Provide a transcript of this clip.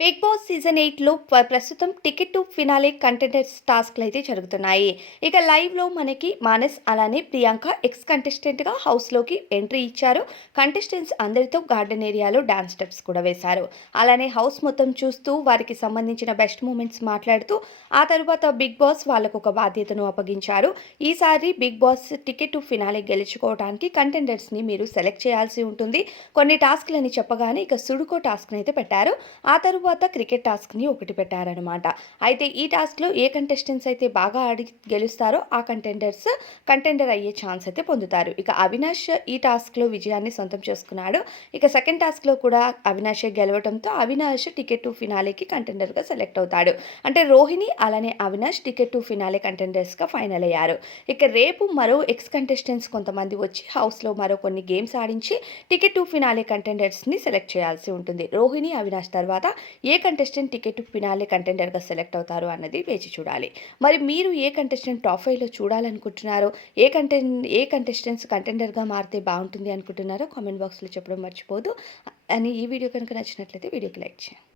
Big boss season ఎయిట్లో ప్రస్తుతం ticket to finale contenders టాస్క్లు అయితే జరుగుతున్నాయి. ఇక లైవ్లో మనకి మానస్ అలానే ప్రియాంక ఎక్స్ కంటెస్టెంట్గా హౌస్లోకి ఎంట్రీ ఇచ్చారు. కంటెస్టెంట్స్ అందరితో గార్డెన్ ఏరియాలో డాన్స్ స్టెప్స్ కూడా వేశారు. అలానే హౌస్ మొత్తం చూస్తూ వారికి సంబంధించిన బెస్ట్ మూమెంట్స్ మాట్లాడుతూ ఆ తర్వాత బిగ్ బాస్ వాళ్ళకు ఒక బాధ్యతను అప్పగించారు. ఈసారి Bigg Boss ticket to finale గెలుచుకోవడానికి కంటెంటర్స్ని మీరు సెలెక్ట్ చేయాల్సి ఉంటుంది. కొన్ని టాస్క్లని చెప్పగానే ఇక సుడుకో టాస్క్ని అయితే పెట్టారు. ఆ తరువాత తర్వాత క్రికెట్ టాస్క్ని ఒకటి పెట్టారనమాట అయితే ఈ టాస్క్లో ఏ కంటెస్టెంట్స్ అయితే బాగా ఆడి గెలుస్తారో ఆ కంటెండర్స్ కంటెండర్ అయ్యే ఛాన్స్ అయితే పొందుతారు. ఇక అవినాష్ ఈ టాస్క్లో విజయాన్ని సొంతం చేసుకున్నాడు. ఇక సెకండ్ టాస్క్లో కూడా అవినాష్ గెలవడంతో అవినాష్ టికెట్ టు ఫినాలేకి కంటెండర్గా సెలెక్ట్ అవుతాడు. అంటే రోహిణి అలానే అవినాష్ టికెట్ టు ఫినాలే కంటెండర్స్గా ఫైనల్ అయ్యారు. ఇక రేపు మరో ఎక్స్ కంటెస్టెంట్స్ కొంతమంది వచ్చి హౌస్లో మరో కొన్ని గేమ్స్ ఆడించి టికెట్ టు ఫినాలే కంటెండర్స్ని సెలెక్ట్ చేయాల్సి ఉంటుంది. రోహిణి అవినాష్ తర్వాత ఏ కంటెస్టెంట్ టికెట్ పినాలి ఫినాలే కంటెండర్గా సెలెక్ట్ అవుతారు అన్నది వేచి చూడాలి. మరి మీరు ఏ కంటెస్టెంట్ టాప్ ఫైవ్లో చూడాలనుకుంటున్నారో ఏ కంటెంట్ ఏ కంటెస్టెంట్స్ కంటెండర్గా మారితే బాగుంటుంది అనుకుంటున్నారో కామెంట్ బాక్స్లో చెప్పడం మర్చిపోదు. అని ఈ వీడియో కనుక నచ్చినట్లయితే వీడియోకి లైక్ చేయండి.